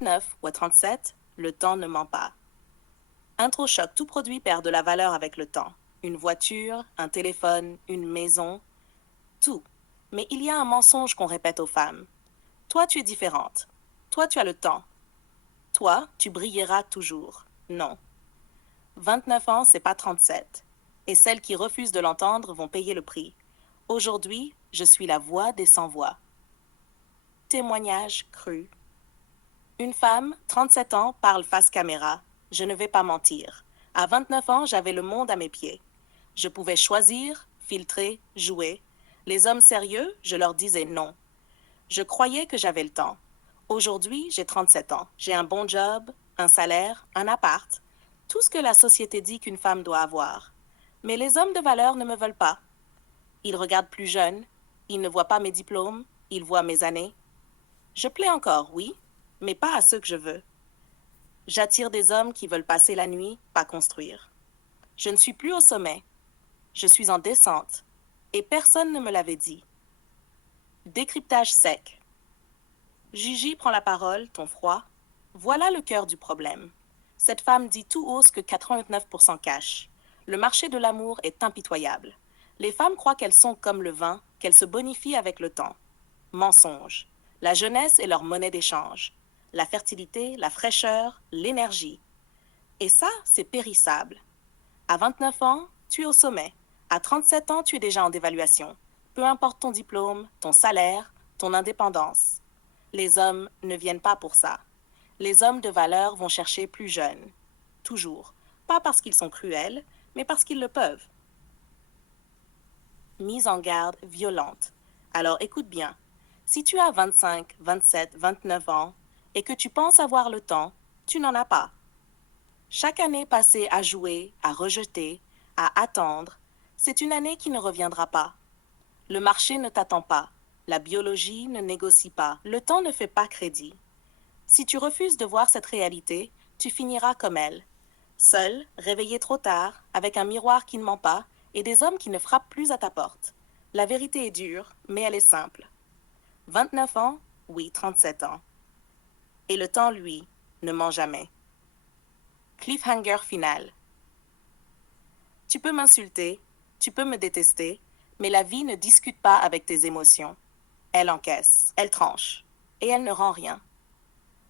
29 ou à 37, le temps ne ment pas. Introchoc, tout produit perd de la valeur avec le temps. Une voiture, un téléphone, une maison, tout. Mais il y a un mensonge qu'on répète aux femmes. Toi, tu es différente. Toi, tu as le temps. Toi, tu brilleras toujours. Non. 29 ans, c'est pas 37. Et celles qui refusent de l'entendre vont payer le prix. Aujourd'hui, je suis la voix des sans-voix. Témoignage cru. Une femme, 37 ans, parle face caméra. Je ne vais pas mentir. À 29 ans, j'avais le monde à mes pieds. Je pouvais choisir, filtrer, jouer. Les hommes sérieux, je leur disais non. Je croyais que j'avais le temps. Aujourd'hui, j'ai 37 ans. J'ai un bon job, un salaire, un appart. Tout ce que la société dit qu'une femme doit avoir. Mais les hommes de valeur ne me veulent pas. Ils regardent plus jeune. Ils ne voient pas mes diplômes. Ils voient mes années. Je plais encore, oui, mais pas à ceux que je veux. J'attire des hommes qui veulent passer la nuit, pas construire. Je ne suis plus au sommet. Je suis en descente. Et personne ne me l'avait dit. Décryptage sec. Gigi prend la parole, ton froid. Voilà le cœur du problème. Cette femme dit tout haut ce que 89% cache. Le marché de l'amour est impitoyable. Les femmes croient qu'elles sont comme le vin, qu'elles se bonifient avec le temps. Mensonge. La jeunesse est leur monnaie d'échange. La fertilité, la fraîcheur, l'énergie. Et ça, c'est périssable. À 29 ans, tu es au sommet. À 37 ans, tu es déjà en dévaluation. Peu importe ton diplôme, ton salaire, ton indépendance. Les hommes ne viennent pas pour ça. Les hommes de valeur vont chercher plus jeunes. Toujours. Pas parce qu'ils sont cruels, mais parce qu'ils le peuvent. Mise en garde violente. Alors écoute bien. Si tu as 25, 27, 29 ans et que tu penses avoir le temps, tu n'en as pas. Chaque année passée à jouer, à rejeter, à attendre, c'est une année qui ne reviendra pas. Le marché ne t'attend pas. La biologie ne négocie pas. Le temps ne fait pas crédit. Si tu refuses de voir cette réalité, tu finiras comme elle. Seule, réveillée trop tard, avec un miroir qui ne ment pas et des hommes qui ne frappent plus à ta porte. La vérité est dure, mais elle est simple. 29 ans, oui, 37 ans. Et le temps, lui, ne ment jamais. Cliffhanger final. Tu peux m'insulter, tu peux me détester, mais la vie ne discute pas avec tes émotions. Elle encaisse, elle tranche, et elle ne rend rien.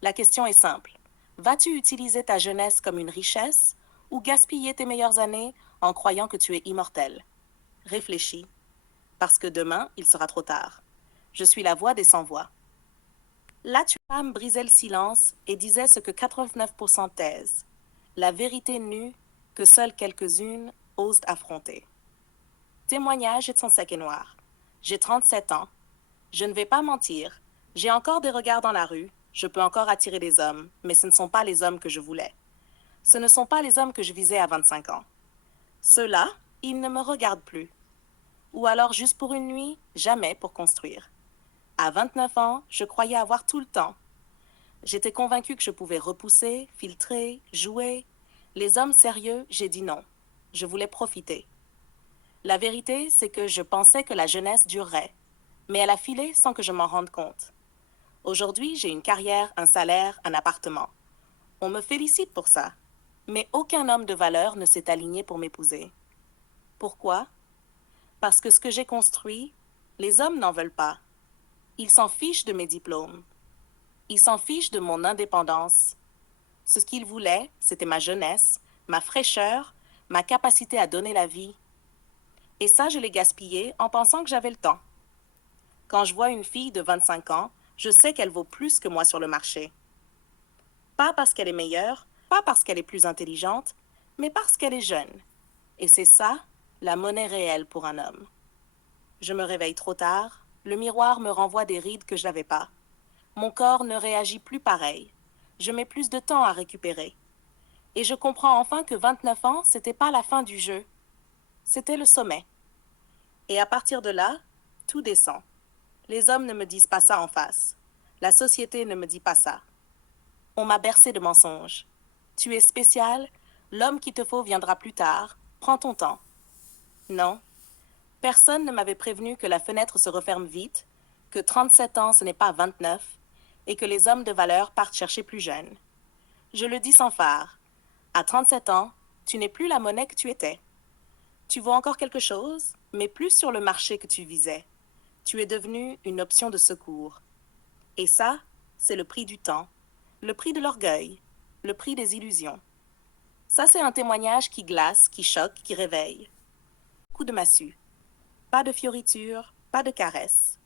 La question est simple. Vas-tu utiliser ta jeunesse comme une richesse ou gaspiller tes meilleures années en croyant que tu es immortel? Réfléchis, parce que demain, il sera trop tard. Je suis la voix des sans-voix. Là, tu femme brisait le silence et disait ce que 89% taisent. La vérité nue que seules quelques-unes osent affronter. Témoignage est son sac et noir. J'ai 37 ans. Je ne vais pas mentir. J'ai encore des regards dans la rue. Je peux encore attirer des hommes, mais ce ne sont pas les hommes que je voulais. Ce ne sont pas les hommes que je visais à 25 ans. Ceux-là, ils ne me regardent plus. Ou alors juste pour une nuit, jamais pour construire. À 29 ans, je croyais avoir tout le temps. J'étais convaincue que je pouvais repousser, filtrer, jouer. Les hommes sérieux, j'ai dit non. Je voulais profiter. La vérité, c'est que je pensais que la jeunesse durerait. Mais elle a filé sans que je m'en rende compte. Aujourd'hui, j'ai une carrière, un salaire, un appartement. On me félicite pour ça. Mais aucun homme de valeur ne s'est aligné pour m'épouser. Pourquoi? Parce que ce que j'ai construit, les hommes n'en veulent pas. Ils s'en fichent de mes diplômes. Ils s'en fichent de mon indépendance. Ce qu'ils voulaient, c'était ma jeunesse, ma fraîcheur, ma capacité à donner la vie. Et ça, je l'ai gaspillé en pensant que j'avais le temps. Quand je vois une fille de 25 ans, je sais qu'elle vaut plus que moi sur le marché. Pas parce qu'elle est meilleure, pas parce qu'elle est plus intelligente, mais parce qu'elle est jeune. Et c'est ça, la monnaie réelle pour un homme. Je me réveille trop tard, le miroir me renvoie des rides que je n'avais pas. Mon corps ne réagit plus pareil. Je mets plus de temps à récupérer. Et je comprends enfin que 29 ans, c'était pas la fin du jeu. C'était le sommet. Et à partir de là, tout descend. Les hommes ne me disent pas ça en face. La société ne me dit pas ça. On m'a bercé de mensonges. Tu es spécial, l'homme qu'il te faut viendra plus tard. Prends ton temps. Non. Personne ne m'avait prévenu que la fenêtre se referme vite, que 37 ans ce n'est pas 29, et que les hommes de valeur partent chercher plus jeunes. Je le dis sans phare. À 37 ans, tu n'es plus la monnaie que tu étais. Tu vaux encore quelque chose, mais plus sur le marché que tu visais. Tu es devenu une option de secours. Et ça, c'est le prix du temps, le prix de l'orgueil, le prix des illusions. Ça, c'est un témoignage qui glace, qui choque, qui réveille. Coup de massue. Pas de fioritures, pas de caresses.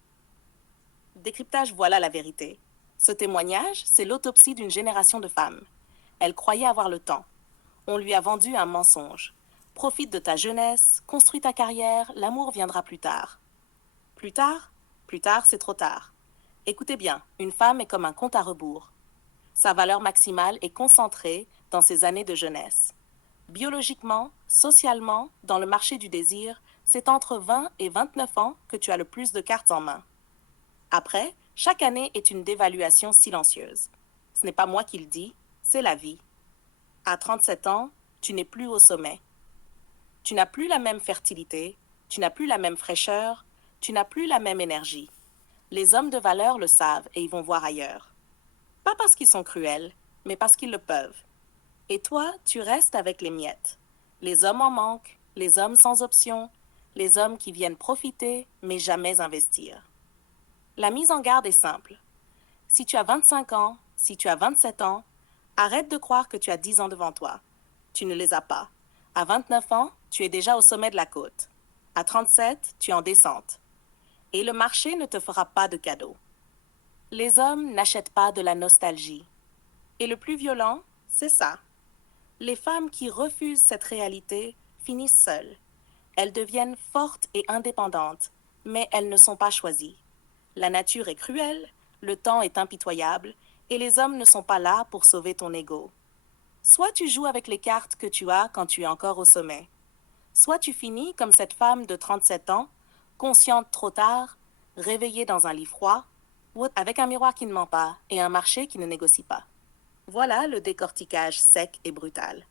Décryptage, voilà la vérité. Ce témoignage, c'est l'autopsie d'une génération de femmes. Elle croyait avoir le temps. On lui a vendu un mensonge. Profite de ta jeunesse, construis ta carrière, l'amour viendra plus tard. Plus tard? Plus tard, c'est trop tard. Écoutez bien, une femme est comme un compte à rebours. Sa valeur maximale est concentrée dans ses années de jeunesse. Biologiquement, socialement, dans le marché du désir, c'est entre 20 et 29 ans que tu as le plus de cartes en main. Après, chaque année est une dévaluation silencieuse. Ce n'est pas moi qui le dis, c'est la vie. À 37 ans, tu n'es plus au sommet. Tu n'as plus la même fertilité, tu n'as plus la même fraîcheur, tu n'as plus la même énergie. Les hommes de valeur le savent et ils vont voir ailleurs. Pas parce qu'ils sont cruels, mais parce qu'ils le peuvent. Et toi, tu restes avec les miettes. Les hommes en manquent, les hommes sans option, les hommes qui viennent profiter, mais jamais investir. La mise en garde est simple. Si tu as 25 ans, si tu as 27 ans, arrête de croire que tu as 10 ans devant toi. Tu ne les as pas. À 29 ans, tu es déjà au sommet de la côte. À 37, tu es en descente. Et le marché ne te fera pas de cadeaux. Les hommes n'achètent pas de la nostalgie. Et le plus violent, c'est ça. Les femmes qui refusent cette réalité finissent seules. Elles deviennent fortes et indépendantes, mais elles ne sont pas choisies. La nature est cruelle, le temps est impitoyable, et les hommes ne sont pas là pour sauver ton ego. Soit tu joues avec les cartes que tu as quand tu es encore au sommet. Soit tu finis comme cette femme de 37 ans, consciente trop tard, réveillée dans un lit froid, ou avec un miroir qui ne ment pas et un marché qui ne négocie pas. Voilà le décortiquage sec et brutal.